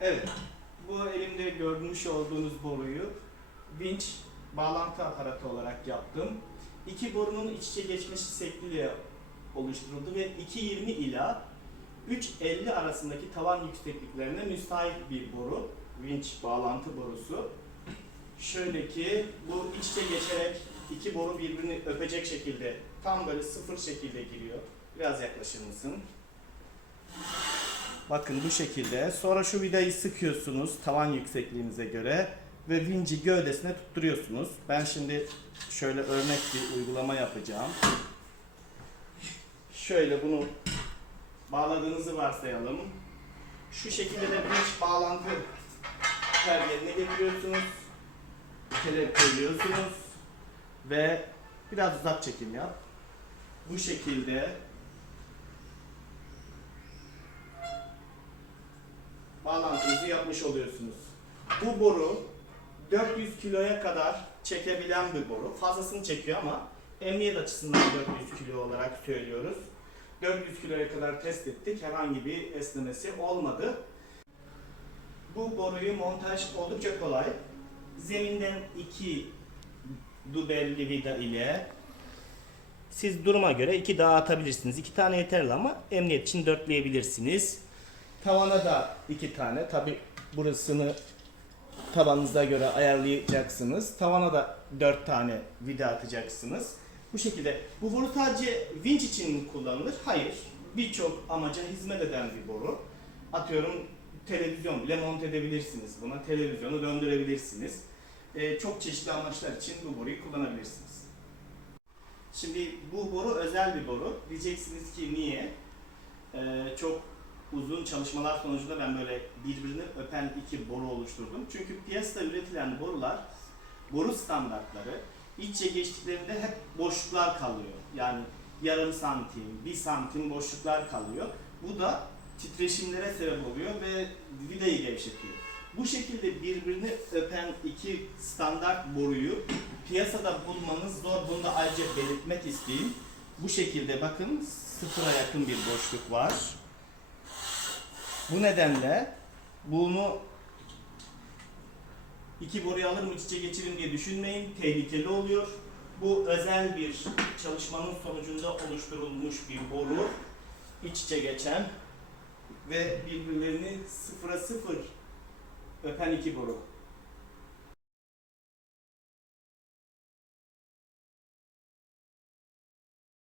Evet. Bu elimde görmüş olduğunuz boruyu vinç bağlantı aparatı olarak yaptım. İki borunun iç içe geçmesi şekliyle oluşturuldu ve 2.20 ila 3.50 arasındaki tavan yüksekliklerine müsait bir boru. Vinç bağlantı borusu. Şöyle ki bu iç içe geçerek iki boru birbirini öpecek şekilde tam böyle sıfır şekilde giriyor. Biraz yaklaşır mısın? Bakın bu şekilde. Sonra şu vidayı sıkıyorsunuz tavan yüksekliğinize göre ve vinci gövdesine tutturuyorsunuz. Ben şimdi şöyle örnek bir uygulama yapacağım. Şöyle bunu bağladığınızı varsayalım. Şu şekilde de vinç bağlantı her yerine getiriyorsunuz. Kelep koyuyorsunuz ve biraz uzak çekim yap. Bu şekilde bağlantınızı yapmış oluyorsunuz. Bu boru 400 kiloya kadar çekebilen bir boru. Fazlasını çekiyor ama emniyet açısından 400 kilo olarak söylüyoruz. 400 kiloya kadar test ettik. Herhangi bir esnemesi olmadı. Bu boruyu montaj oldukça kolay. Zeminden iki dubelli vida ile siz duruma göre iki daha atabilirsiniz. İki tane yeterli ama emniyet için dörtleyebilirsiniz. Tavana da iki tane. Tabi burasını tavanınıza göre ayarlayacaksınız. Tavana da dört tane vida atacaksınız. Bu şekilde. Bu boru sadece vinç için mi kullanılır? Hayır. Birçok amaca hizmet eden bir boru. Atıyorum televizyon bile monte edebilirsiniz buna. Televizyonu döndürebilirsiniz. Ee, çok çeşitli amaçlar için bu boruyu kullanabilirsiniz. Şimdi bu boru özel bir boru. Diyeceksiniz ki niye? Ee, çok uzun çalışmalar sonucunda ben böyle birbirini öpen iki boru oluşturdum. Çünkü piyasada üretilen borular, boru standartları içe geçtiklerinde hep boşluklar kalıyor. Yani yarım santim, bir santim boşluklar kalıyor. Bu da titreşimlere sebep oluyor ve vidayı gevşetiyor. Bu şekilde birbirini öpen iki standart boruyu piyasada bulmanız zor. Bunu da ayrıca belirtmek isteyeyim. Bu şekilde bakın sıfıra yakın bir boşluk var. Bu nedenle bunu iki boruyu alır mı iç içe geçirin diye düşünmeyin. Tehlikeli oluyor. Bu özel bir çalışmanın sonucunda oluşturulmuş bir boru. iç içe geçen ve birbirlerini sıfıra sıfır öpen iki boru.